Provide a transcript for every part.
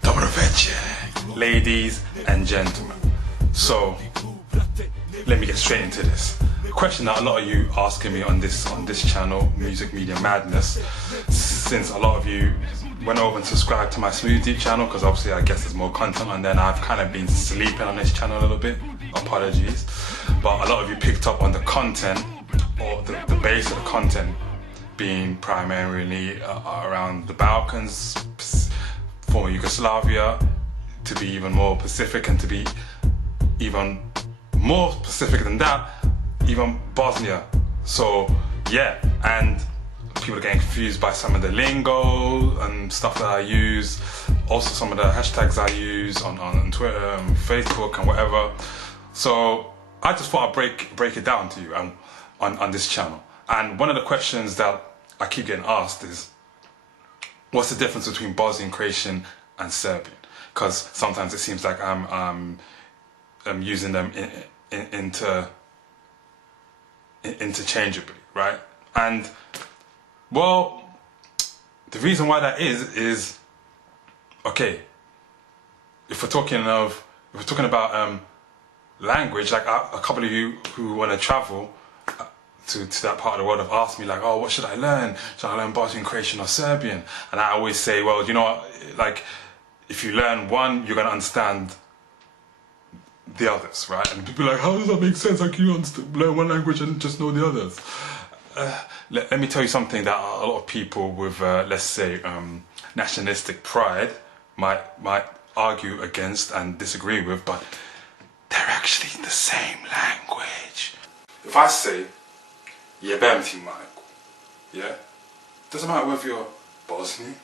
Dobro večer, ladies and gentlemen. So, let me get straight into this. A question that a lot of you asking me on this channel, Music Media Madness, since a lot of you went over and subscribed to my Smoothie channel, because obviously I guess there's more content, and then I've kind of been sleeping on this channel a little bit. Apologies, but a lot of you picked up on the content, or the base of the content being primarily around the Balkans, former Yugoslavia, to be even more Pacific, and to be even more specific than that, even Bosnia. So yeah, and people are getting confused by some of the lingo and stuff that I use, also some of the hashtags I use on Twitter and Facebook and whatever. So I just thought I'd break it down to you on this channel. And one of the questions that I keep getting asked is, what's the difference between Bosnian, Croatian and Serbian? Because sometimes it seems like I'm using them interchangeably, right? And well, the reason why that is okay. If we're talking about language, like a couple of you who want to travel to that part of the world have asked me, like, oh, what should I learn? Should I learn Bosnian, Croatian or Serbian? And I always say, well, you know what, like, if you learn one, you're going to understand the others, right? And people are like, how does that make sense? How can you learn one language and just know the others? Let me tell you something that a lot of people with, let's say, nationalistic pride might argue against and disagree with, but they're actually the same language. If I say, jebem ti majku, yeah? Doesn't matter whether you're Bosnian,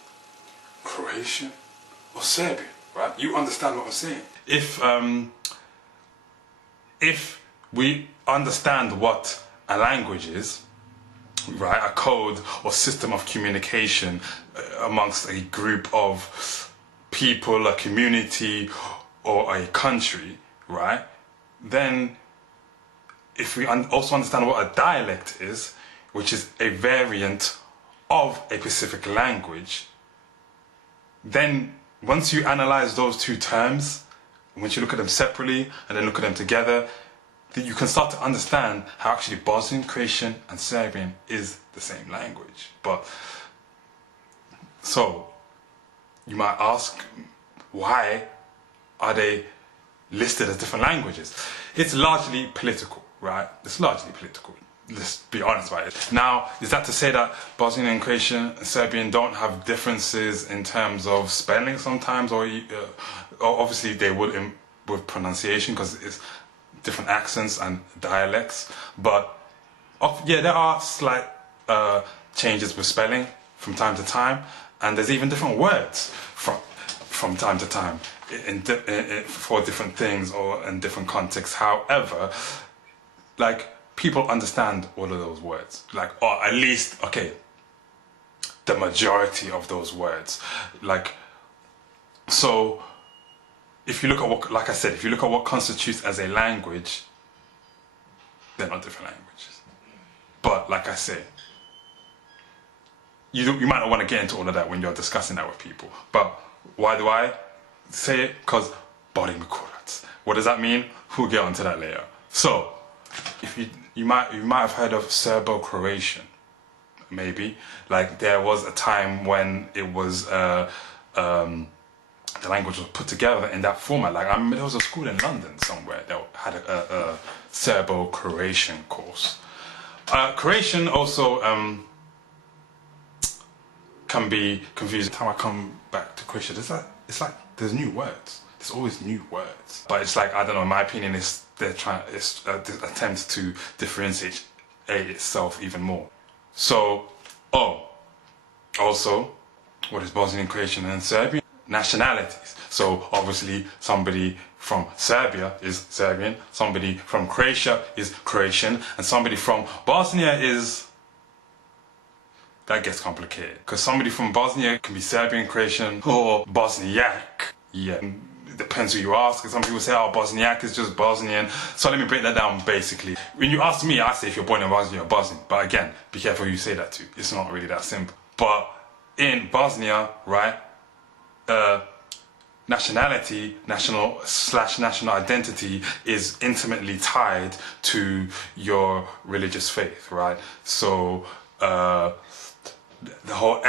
Croatian or Serbian, right? You understand what I'm saying. If we understand what a language is, right, a code or system of communication amongst a group of people, a community or a country, right, then if we also understand what a dialect is, which is a variant of a specific language, then once you analyze those two terms, once you look at them separately and then look at them together, then you can start to understand how actually Bosnian, Croatian and Serbian is the same language. But so you might ask, why are they listed as different languages? It's largely political, right? It's largely political. Let's be honest about it. Now, is that to say that Bosnian and Croatian and Serbian don't have differences in terms of spelling sometimes, or obviously they would with pronunciation, because it's different accents and dialects. But yeah, there are slight changes with spelling from time to time, and there's even different words from time to time for different things or in different contexts. However, like, people understand all of those words, like, or at least, okay, the majority of those words. Like, so if you look at what, like I said, if you look at what constitutes as a language, they're not different languages. But like I say, you might not want to get into all of that when you're discussing that with people. But why do I say it? Because body mikurat. What does that mean? We'll get onto that later. So, if you might have heard of Serbo-Croatian, maybe. Like, there was a time when it was the language was put together in that format. Like, I remember there was a school in London somewhere that had a Serbo-Croatian course. Croatian also can be confusing. Every time I come back to Croatian, it's like there's new words. There's always new words. But it's like, I don't know, in my opinion, it's attempt to differentiate itself even more. So, also, what is Bosnian, Croatian and Serbian? Nationalities. So obviously somebody from Serbia is Serbian, somebody from Croatia is Croatian, and somebody from Bosnia is... That gets complicated, because somebody from Bosnia can be Serbian, Croatian, or Bosniak. Yeah, it depends who you ask. Some people say, oh, Bosniak is just Bosnian. So let me break that down basically. When you ask me, I say if you're born in Bosnia, you're Bosnian. But again, be careful who you say that to. It's not really that simple. But in Bosnia, right, nationality, national identity is intimately tied to your religious faith, right? So the whole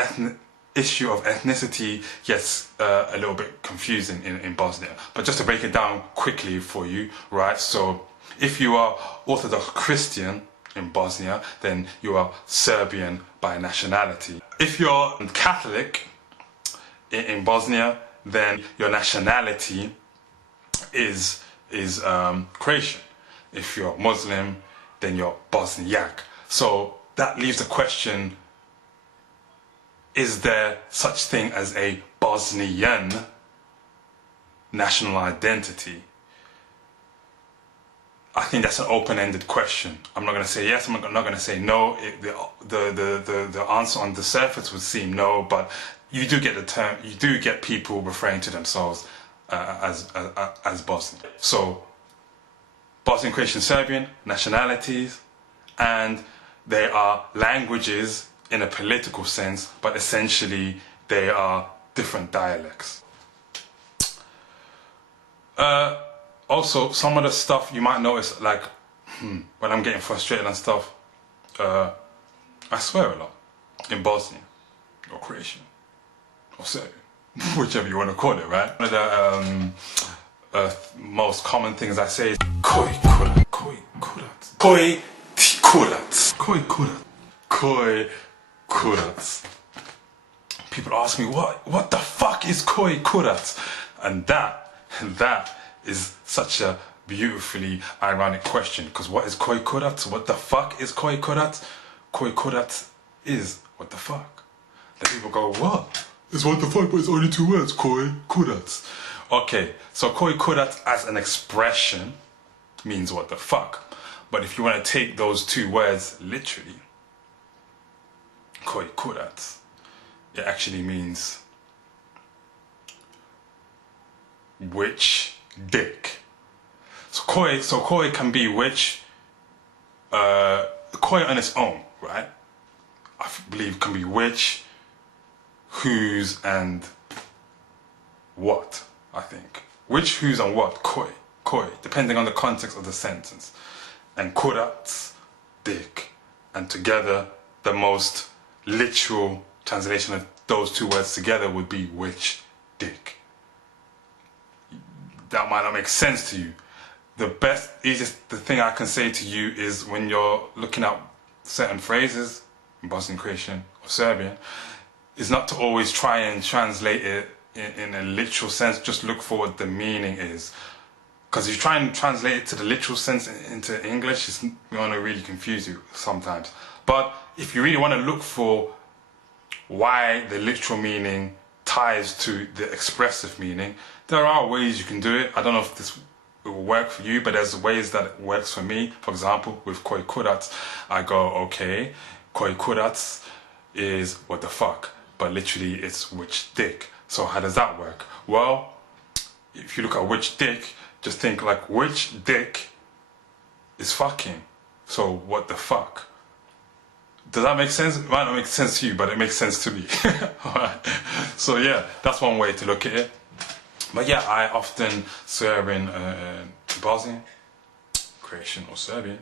issue of ethnicity gets a little bit confusing in Bosnia. But just to break it down quickly for you, right? So if you are Orthodox Christian in Bosnia, then you are Serbian by nationality. If you're Catholic in Bosnia, then your nationality is Croatian. If you're Muslim, then you're Bosniak. So that leaves the question, is there such thing as a Bosnian national identity? I think that's an open-ended question. I'm not going to say yes, I'm not going to say no. The answer on the surface would seem no, but you do get the term, you do get people referring to themselves as Bosnian. So, Bosnian, Croatian, Serbian, nationalities, and they are languages in a political sense, but essentially they are different dialects. Also, some of the stuff you might notice, like, when I'm getting frustrated and stuff, I swear a lot in Bosnian, or Croatian, or Serbian, whichever you want to call it, right? One of the most common things I say is Koji kurat, koji kurat, koji ti kurat, koji kurat, koji kurat. People ask me, what the fuck is koji kurat? And that is such a beautifully ironic question, because what is koji kurat? What the fuck is koji kurat? Koji kurat is what the fuck. Then people go, what? It's what the fuck, but it's only 2 words, koji kurat. Okay, so koji kurat as an expression means what the fuck. But if you want to take those 2 words literally, koji kurat, it actually means which dick. So koi can be which, koi on its own, right? I believe can be which, whose, and what, I think. Which, whose, and what, koi, depending on the context of the sentence. And kurat, dick. And together, the most literal translation of those 2 words together would be which, dick. That might not make sense to you. The easiest thing I can say to you is when you're looking at certain phrases in Bosnian, Croatian, or Serbian, is not to always try and translate it in a literal sense. Just look for what the meaning is. Because if you try and translate it to the literal sense into English, it's going to really confuse you sometimes. But if you really want to look for why the literal meaning ties to the expressive meaning, there are ways you can do it. I don't know if this will work for you, but there's ways that it works for me. For example, with koji kurat, I go, okay, koji kurat is what the fuck, but literally it's which dick. So how does that work? Well, if you look at which dick, just think like which dick is fucking. So what the fuck? Does that make sense? It might not make sense to you, but it makes sense to me. Alright. So yeah, that's one way to look at it. But yeah, I often swear in Bosnian, Croatian, or Serbian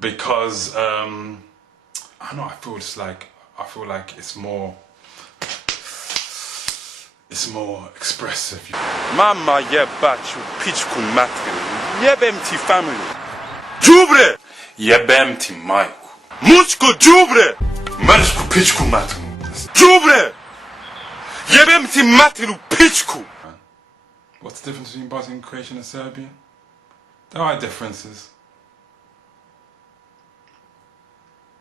because I don't know. I feel like it's more expressive. Mama jebaću pičku materinu. Jebem ti family. Đubre! Jebem ti majku. Mučko đubre! Mršku pičku materinu. Đubre! Jebem ti materinu pičku! What's the difference between Bosnian, Croatian, and Serbian? There are differences.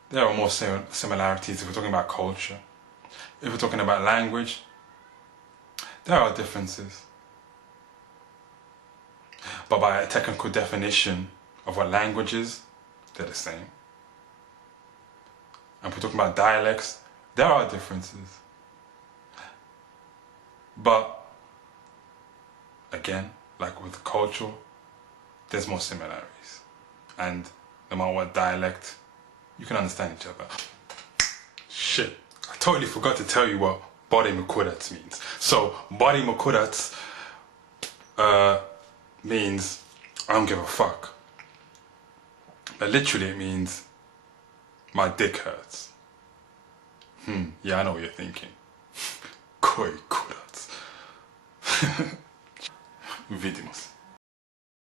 There are more similarities if we're talking about culture. If we're talking about language, there are differences. But by a technical definition of what language is, they're the same. And if we're talking about dialects, there are differences. But again, like with culture, there's more similarities. And no matter what dialect, you can understand each other. Shit, I totally forgot to tell you what body mukurat means. So, body mukurat means I don't give a fuck. But literally it means my dick hurts. Yeah, I know what you're thinking. Koji kurac. Vidimo se.